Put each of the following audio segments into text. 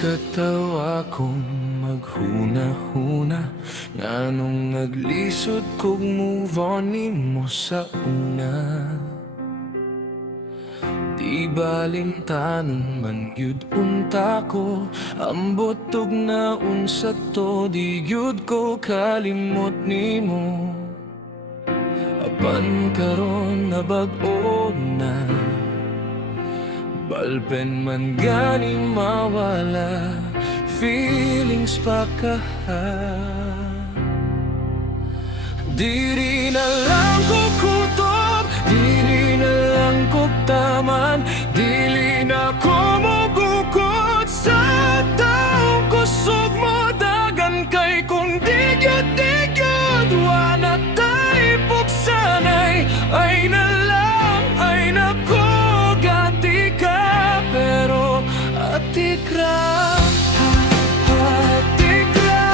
Katawa kong maghuna-huna, nganong naglisod kog move on nimo sa una. Di balimtanon man gyud unta ko, ambot og naun sa to, di gyud ko kalimot nimo. Apan karon nabag-o na, ballpen man gani mawala, feelings pa ka. Diri na lang ko kutob, diri na lang ko taman, dili na ko mogukod sa taong kusog mo dagan kay kung digyod wa na tay pugsanay. Ay na lang, ay nako pero atikra, atikra,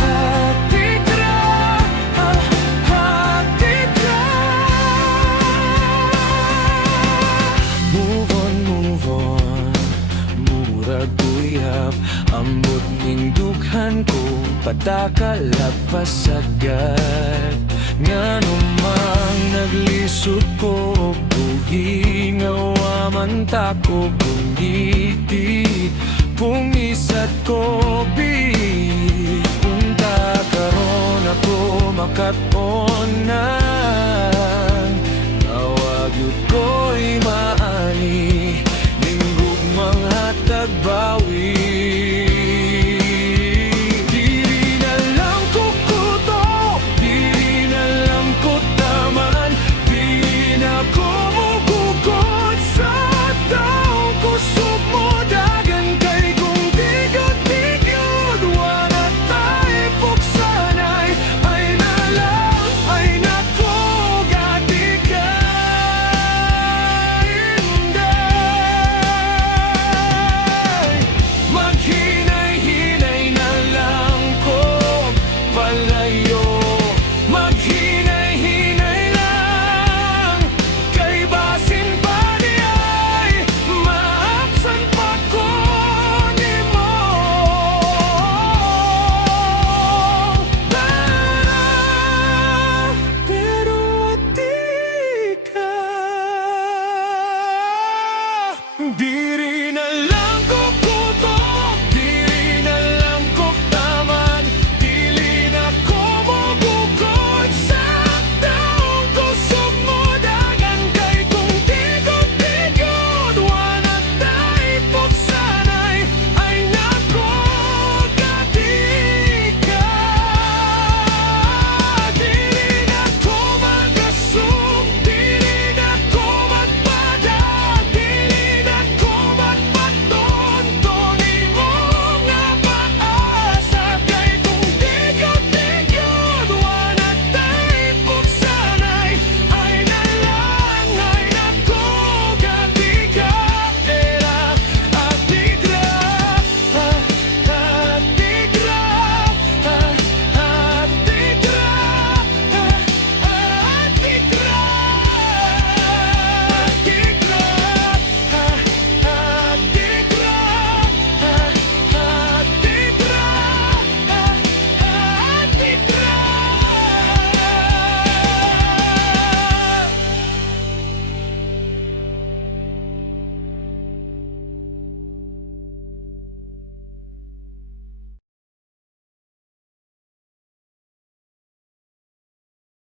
atikra, atikra. Move on, murag uyab, ambot ning dughan ko, padakalap pasagad. Ngano mang naglisod ko, buhingawa man tako, bungiti, pumisat ko, bit. Unta karon ako makaton na,